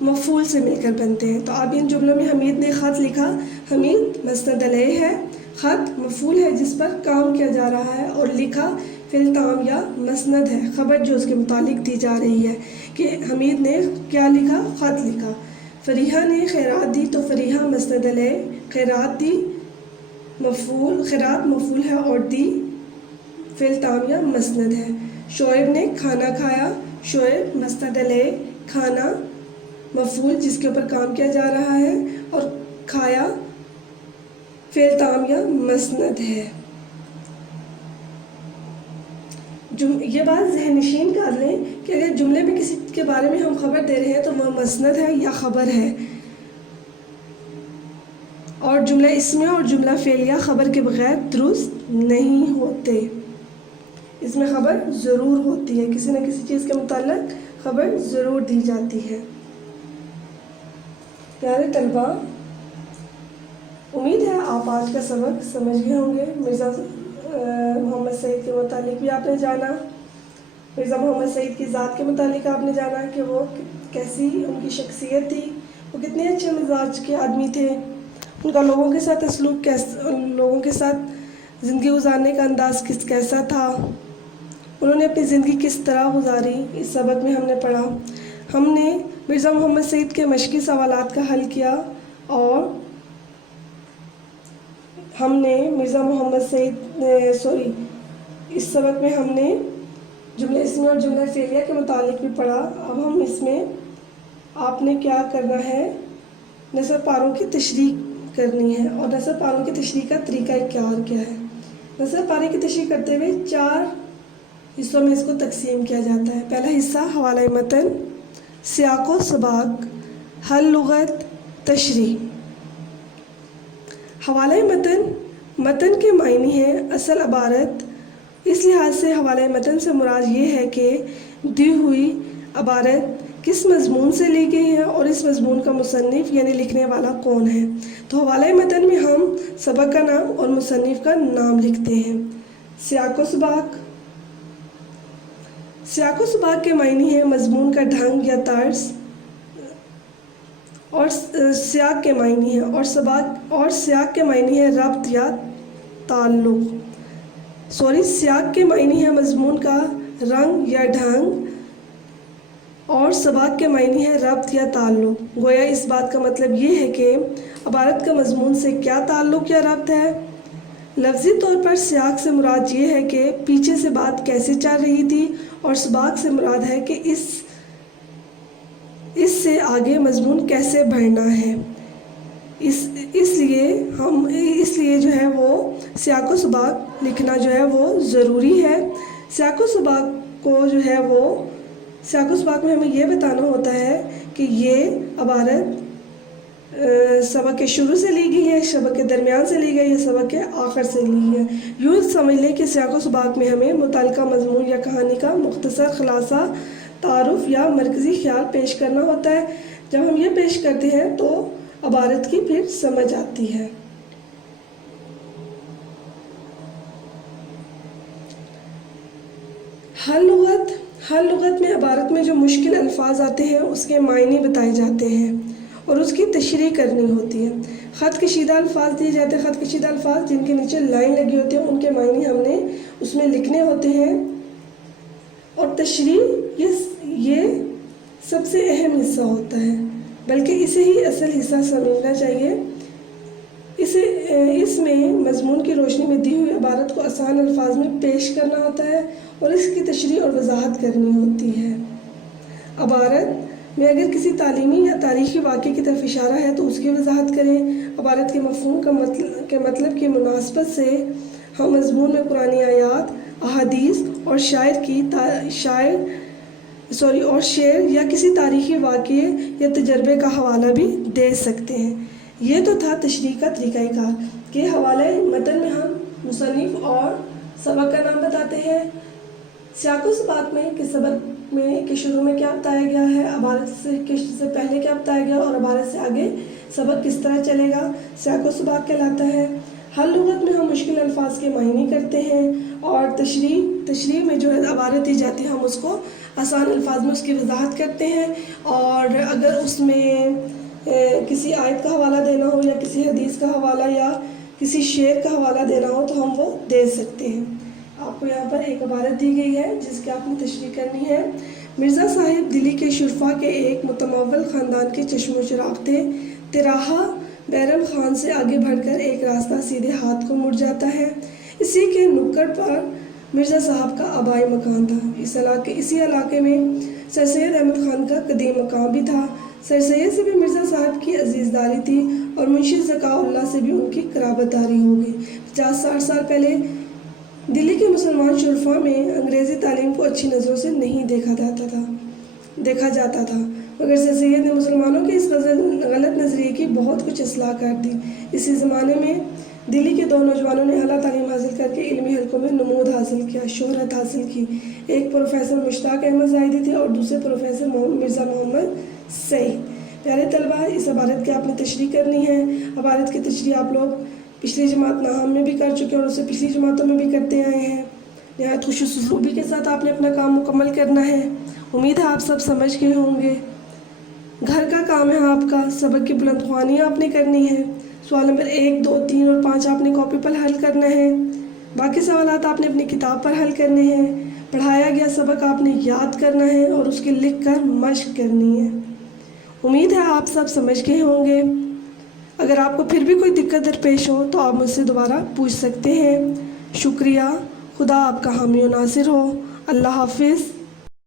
مفعول سے مل کر بنتے ہیں. تو اب ان جملوں میں حمید نے خط لکھا، حمید مسند علیہ ہے، خط مفعول ہے جس پر کام کیا جا رہا ہے، اور لکھا فعل تام یا مسند ہے، خبر جو اس کے متعلق دی جا رہی ہے کہ حمید نے کیا لکھا؟ خط لکھا. فریحہ نے خیرات دی تو فریحہ مسند علیہ، خیرات دی مفعول، خیرات مفعول ہے اور دی فعل تام یا مسند ہے. شعیب نے کھانا کھایا، شعیب مسند علیہ، کھانا مفعول جس کے اوپر کام کیا جا رہا ہے، اور کھایا فعل تام یا مسند ہے. یہ بات ذہن نشین کر لیں کہ اگر جملے میں کسی کے بارے میں ہم خبر دے رہے ہیں تو وہ مسند ہے یا خبر ہے. اور جملہ اسمیہ اور جملہ فعلیہ خبر کے بغیر درست نہیں ہوتے. اس میں خبر ضرور ہوتی ہے، کسی نہ کسی چیز کے متعلق خبر ضرور دی جاتی ہے. پیارے طلبہ، امید ہے آپ آج کا سبق سمجھ گئے ہوں گے. مرزا محمد سعید کے متعلق بھی آپ نے جانا، مرزا محمد سعید کی ذات کے متعلق آپ نے جانا کہ وہ کیسی ان کی شخصیت تھی، وہ کتنے اچھے مزاج کے آدمی تھے، ان کا لوگوں کے ساتھ سلوک لوگوں کے ساتھ زندگی گزارنے کا انداز کیسا تھا، انہوں نے اپنی زندگی کس طرح گزاری. اس سبق میں ہم نے پڑھا. ہم نے مرزا محمد سعید کے مشقی سوالات کا حل کیا، اور ہم نے مرزا محمد سعید اس سبق میں ہم نے جملہ اسمیہ اور جملہ فعلیہ کے متعلق بھی پڑھا. اب ہم اس میں آپ نے کیا کرنا ہے؟ نصب پاروں کی تشریح کرنی ہے. اور نصب پاروں کی تشریح کا طریقہ کار کیا ہے؟ نصب پارے کی تشریح کرتے ہوئے 4 حصوں میں اس کو تقسیم کیا جاتا ہے. پہلا حصہ حوالہ متن، سیاق و سباق، حل لغت، تشریح. حوالہ متن کے معنی ہے اصل عبارت. اس لحاظ سے حوالہ متن سے مراد یہ ہے کہ دی ہوئی عبارت کس مضمون سے لی گئی ہے اور اس مضمون کا مصنف یعنی لکھنے والا کون ہے. تو حوالہ متن میں ہم سبق کا نام اور مصنف کا نام لکھتے ہیں. سیاق و سباق، سیاق و سباق کے معنی ہے مضمون کا ڈھنگ یا طرز، اور سیاق کے معنی ہے اور سیاق کے معنی ہے ربط یا تعلق. سیاق کے معنی ہے مضمون کا رنگ یا ڈھنگ، اور سباق کے معنی ہے ربط یا تعلق. گویا اس بات کا مطلب یہ ہے کہ عبارت کا مضمون سے کیا تعلق یا ربط ہے. لفظی طور پر سیاق سے مراد یہ ہے کہ پیچھے سے بات کیسے چل رہی تھی، اور سباق سے مراد ہے کہ اس سے آگے مضمون کیسے بڑھنا ہے۔ اس لیے جو ہے وہ سیاق و سباق لکھنا جو ہے وہ ضروری ہے۔ سیاق و سباق میں ہمیں یہ بتانا ہوتا ہے کہ یہ عبارت سبق کے شروع سے لی گئی ہے، سبق کے درمیان سے لی گئی ہے، سبق کے آخر سے لی گئی ہے۔ یوں سمجھ لیں کہ سیاق و سباق میں ہمیں متعلقہ مضمون یا کہانی کا مختصر خلاصہ، تعارف یا مرکزی خیال پیش کرنا ہوتا ہے۔ جب ہم یہ پیش کرتے ہیں تو عبارت کی پھر سمجھ آتی ہے۔ ہر لغت میں عبارت میں جو مشکل الفاظ آتے ہیں اس کے معنی بتائے جاتے ہیں اور اس کی تشریح کرنی ہوتی ہے۔ خط کشیدہ الفاظ دیے جاتے ہیں، خط کشیدہ الفاظ جن کے نیچے لائن لگی ہوتی ہے، ان کے معنی ہم نے اس میں لکھنے ہوتے ہیں، اور تشریح یہ سب سے اہم حصہ ہوتا ہے، بلکہ اسے ہی اصل حصہ سمجھنا چاہیے۔ اس میں مضمون کی روشنی میں دی ہوئی عبارت کو آسان الفاظ میں پیش کرنا ہوتا ہے اور اس کی تشریح اور وضاحت کرنی ہوتی ہے۔ عبارت میں اگر کسی تعلیمی یا تاریخی واقعے کی طرف اشارہ ہے تو اس کی وضاحت کریں۔ عبارت کے مفہوم کے مطلب کی مناسبت سے ہم مضمون میں قرآنی آیات، احادیث اور شعر یا کسی تاریخی واقعے یا تجربے کا حوالہ بھی دے سکتے ہیں۔ یہ تو تھا تشریح کا طریقہ کار کہ حوالے متن میں ہم مصنف اور سبق کا نام بتاتے ہیں۔ سیاق و سباق میں کہ سبق میں کہ شروع میں کیا بتایا گیا ہے، عبارت سے پہلے کیا بتایا گیا اور عبارت سے آگے سبق کس طرح چلے گا، سیاق و سباق کہلاتا ہے۔ ہر لغت میں ہم مشکل الفاظ کے معنی کرتے ہیں، اور تشریح میں جو ہے عبارت دی جاتی ہے ہم اس کو آسان الفاظ میں اس کی وضاحت کرتے ہیں، اور اگر اس میں کسی آیت کا حوالہ دینا ہو یا کسی حدیث کا حوالہ یا کسی شعر کا حوالہ دینا ہو تو ہم وہ دے سکتے ہیں۔ آپ کو یہاں پر ایک عبارت دی گئی ہے جس کی آپ نے تشریح کرنی ہے۔ مرزا صاحب دلی کے شرفا کے ایک متمول خاندان کے چشم و چراغ تھے۔ تراہا بیرم خان سے آگے بڑھ کر ایک راستہ سیدھے ہاتھ کو مڑ جاتا ہے، اسی کے نکڑ پر مرزا صاحب کا آبائی مکان تھا۔ اسی علاقے میں سر سید احمد خان کا قدیم مقام بھی تھا۔ سر سید سے بھی مرزا صاحب کی عزیزداری تھی اور منشی ذکاء اللہ سے بھی ان کی قرابت داری ہو گئی۔ 50-60 سال پہلے دلی کے مسلمان شرفا میں انگریزی تعلیم کو اچھی نظروں سے نہیں دیکھا جاتا تھا، مگر سر سید نے مسلمانوں کے اس غلط نظریے کی بہت کچھ اصلاح کر دی۔ اسی زمانے میں دلی کے 2 نوجوانوں نے اعلیٰ تعلیم حاصل کر کے علمی حلقوں میں نمود حاصل کیا، شہرت حاصل کی۔ ایک پروفیسر مشتاق احمد زاہدی تھے اور دوسرے پروفیسر مرزا محمد سعید۔ پیارے طلبہ، اس عبارت کی آپ نے تشریح کرنی ہے۔ عبارت کی تشریح آپ لوگ پچھلی جماعت نحام میں بھی کر چکے ہیں اور اسے پچھلی جماعتوں میں بھی کرتے آئے ہیں۔ نہایت خوش اسلوبی کے ساتھ آپ نے اپنا کام مکمل کرنا ہے۔ امید ہے آپ سب سمجھ گئے ہوں گے۔ گھر کا کام ہے آپ کا، سبق کی بلند خوانی آپ نے کرنی ہے۔ سوال نمبر 1، 2، 3 اور 5 آپ نے کاپی پر حل کرنا ہے۔ باقی سوالات آپ نے اپنی کتاب پر حل کرنے ہیں۔ پڑھایا گیا سبق آپ نے یاد کرنا ہے اور اس کے لکھ کر مشق کرنی ہے۔ امید ہے آپ سب سمجھ گئے ہوں گے۔ اگر آپ کو پھر بھی کوئی دقت درپیش ہو تو آپ مجھ سے دوبارہ پوچھ سکتے ہیں۔ شکریہ۔ خدا آپ کا حامی و ناصر ہو۔ اللہ حافظ۔